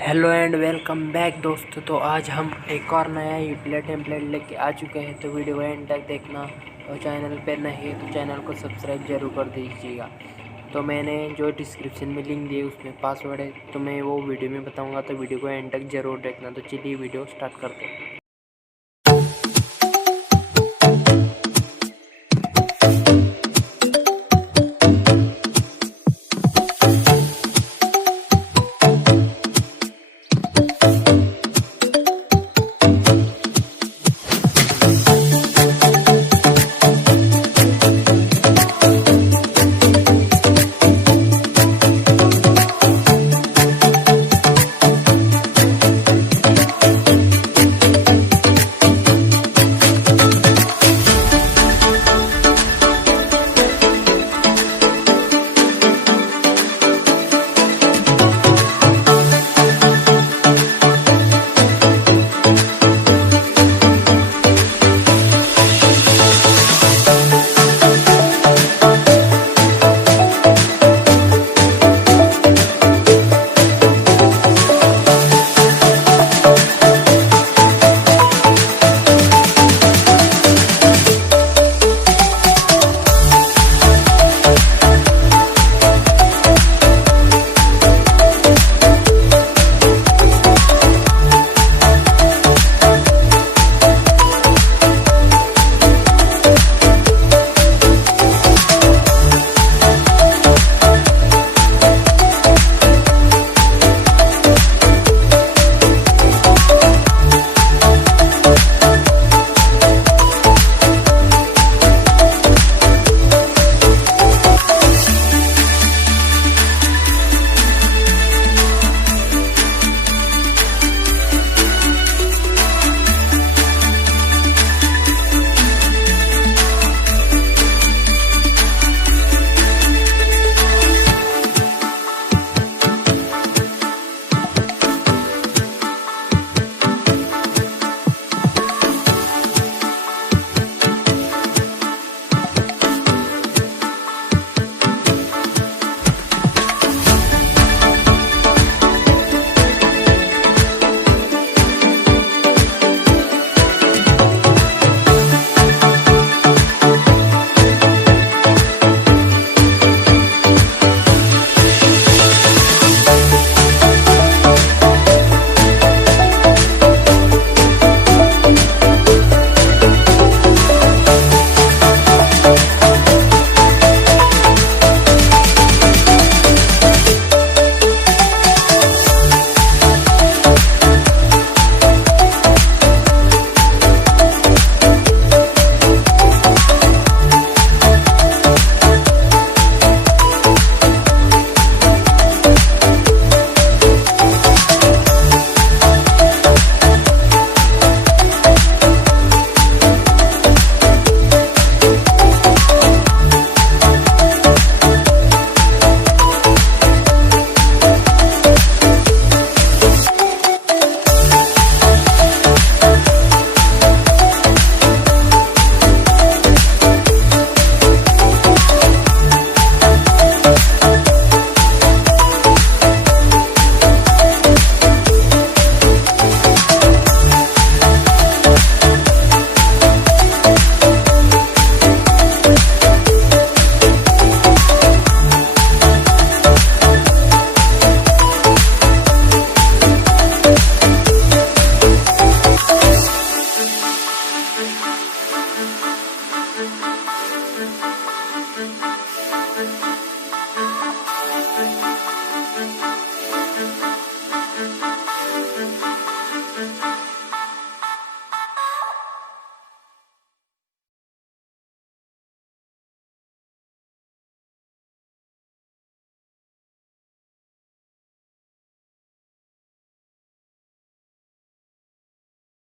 Hello and welcome back दोस्तों। तो आज हम एक और नया यूटिलिटी टेम्पलेट लेके आ चुके हैं। तो वीडियो को एंड तक देखना और चैनल पर नहीं है तो चैनल को सब्सक्राइब जरूर कर दीजिएगा। तो मैंने जो डिस्क्रिप्शन में लिंक दिए उसमें पासवर्ड है, तो मैं वो वीडियो में बताऊंगा, तो वीडियो को एंड तक जरूर देखना। तो चलिए वीडियो स्टार्ट करते हैं।